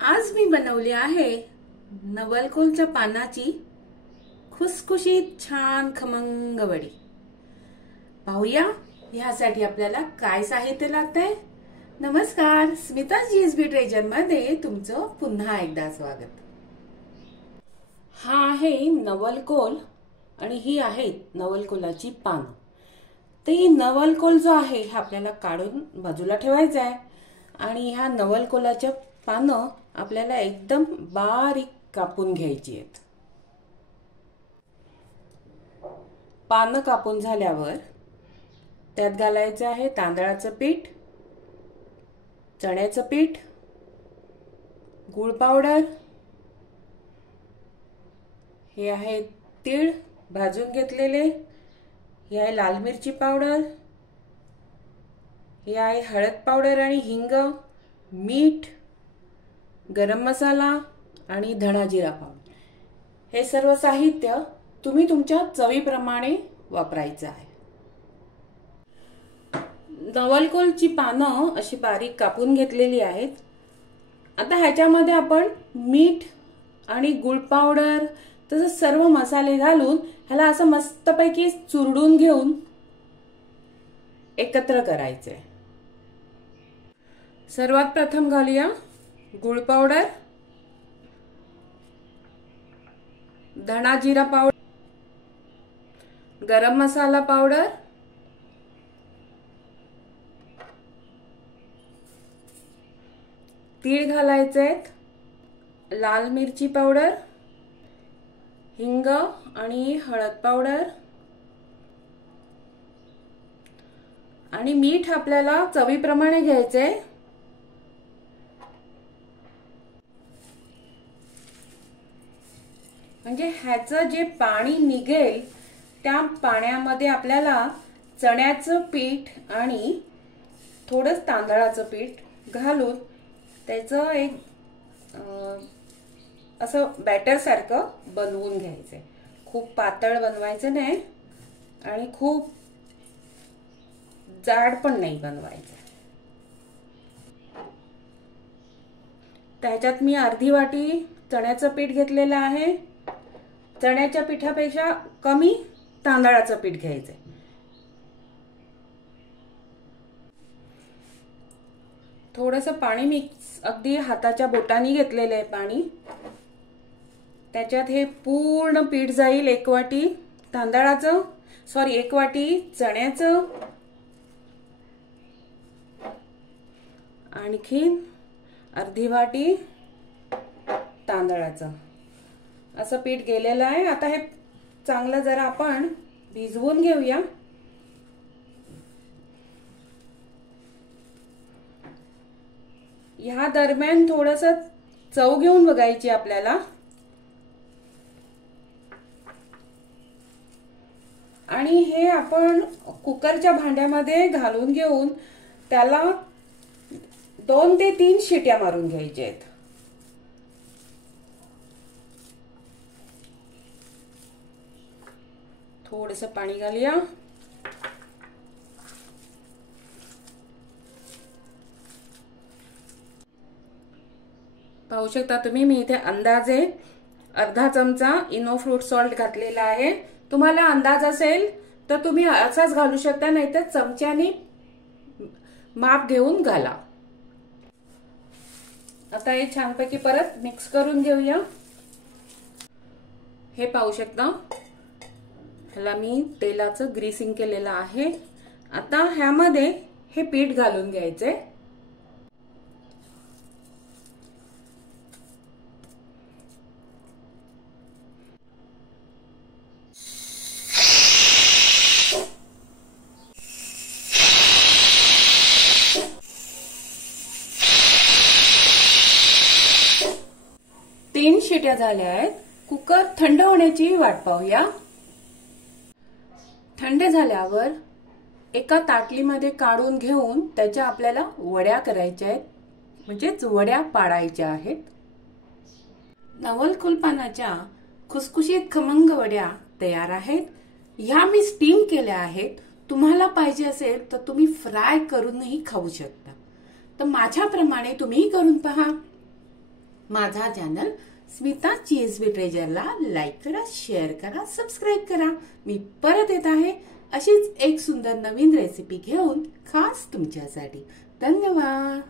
आज मी बनवली आहे नवलकोलच्या पानाची खुसखुशीत छान खमंग वडी। पाहूया ह्यासाठी आपल्याला काय साहित्य लागतंय। नमस्कार, स्मिता जीएसबी ट्रेजर मध्ये तुमचं पुन्हा एकदा स्वागत। हा आहे नवलकोल आणि ही आहे नवलकोलाची पान। ते नवलकोल जो आहे हा आपल्याला काढून बाजूला ठेवायचा आहे आणि ह्या नवलकोलाच्या पानं आपल्याला एकदम बारीक कापून घ्यायची आहेत। पानं कापून झाल्यावर त्यात घालायचं आहे तांदळाचं पीठ, चण्याचं पीठ, गूळ पावडर, हे आहे तीळ भाजून घेतलेले, हे आहे लाल मिरची पावडर, हे आहे हळद पावडर आणि हिंग, मीठ, गरम मसाला आणि धणा जिरा पावडर। हे सर्व साहित्य तुम्ही तुमच्या चवीप्रमाणे वापरायचं आहे। नवलकोलची पानं अशी बारीक कापून घेतलेली आहेत। आता ह्याच्यामध्ये आपण मीठ आणि गूळ पावडर तसंच सर्व मसाले घालून ह्याला असं मस्तपैकी चुरडून घेऊन एकत्र करायचे। सर्वात प्रथम घालूया गूळ पावडर, धणा जिरा पावडर, गरम मसाला पावडर, तीळ घालायचे, लाल मिरची पावडर, हिंग आणि हळद पावडर आणि मीठ आपल्याला चवीप्रमाणे घ्यायचे। म्हणजे ह्याचं जे पाणी निघेल त्या पाण्यामध्ये आपल्याला चण्याचं पीठ आणि थोडंच तांदळाचं पीठ घालून त्याचं एक असं बॅटर सारखं बनवून घ्यायचं। खूप पातळ बनवायचं नाही आणि खूप जाड पण नाही बनवायचं। त्याच्यात मी अर्धी वाटी चण्याचं पीठ घेतलेलं आहे। चण्याच्या पिठापेक्षा कमी तांदळाचं पीठ घ्यायचं। थोडंसं पाणी मिक्स अगदी हाताच्या बोटाने घेतलेलं आहे पाणी। त्याच्यात हे पूर्ण पीठ जाईल। एक वाटी तांदळाचं एक वाटी चण्याचं, आणखीन अर्धी वाटी तांदळाचं असं पीठ गेलेलं आहे। आता हे चांगलं जरा आपण भिजवून घेऊया। ह्या दरम्यान थोडंसं चव घेऊन बघायची आपल्याला। आणि हे आपण कुकरच्या भांड्यामध्ये घालून घेऊन त्याला 2 ते 3 शिट्या मारून घ्यायच्या आहेत। थोडंसं पाणी घालूया। पाहू शकता तुम्ही मी इथे अंदाजे अर्धा चमचा इनो फ्रूट सॉल्ट घातलेला आहे। तुम्हाला अंदाज असेल तर तुम्ही असाच घालू शकता, नाहीतर चमच्याने माप घेऊन घाला। आता हे छानपैकी परत मिक्स करून घेऊया। हे पाहू शकता ह्याला मी तेलाचं ग्रीसिंग केलेलं आहे। आता ह्यामध्ये हे पीठ घालून घ्यायचे। तीन शिट्या झाल्या आहेत। कुकर थंड होण्याची वाट पाहूया। थंड झाल्यावर एका ताटलीमध्ये काढून घेऊन त्याच्या आपल्याला वड्या करायच्या आहेत, म्हणजेच वड्या पाडायच्या आहेत। नवलकोल पानाच्या खुसखुशीत खमंग वड्या तयार आहेत। ह्या मी स्टीम केल्या आहेत। तुम्हाला पाहिजे असेल तर तुम्ही फ्राय करूनही खाऊ शकता। तर माझ्याप्रमाणे तुम्ही करून पहा। माझा चॅनल स्मिता चीज ट्रेजरला लाईक करा, शेअर करा, सबस्क्राईब करा. मी परत येत आहे अशीच एक सुंदर नवीन रेसिपी घेऊन खास तुमच्यासाठी. धन्यवाद.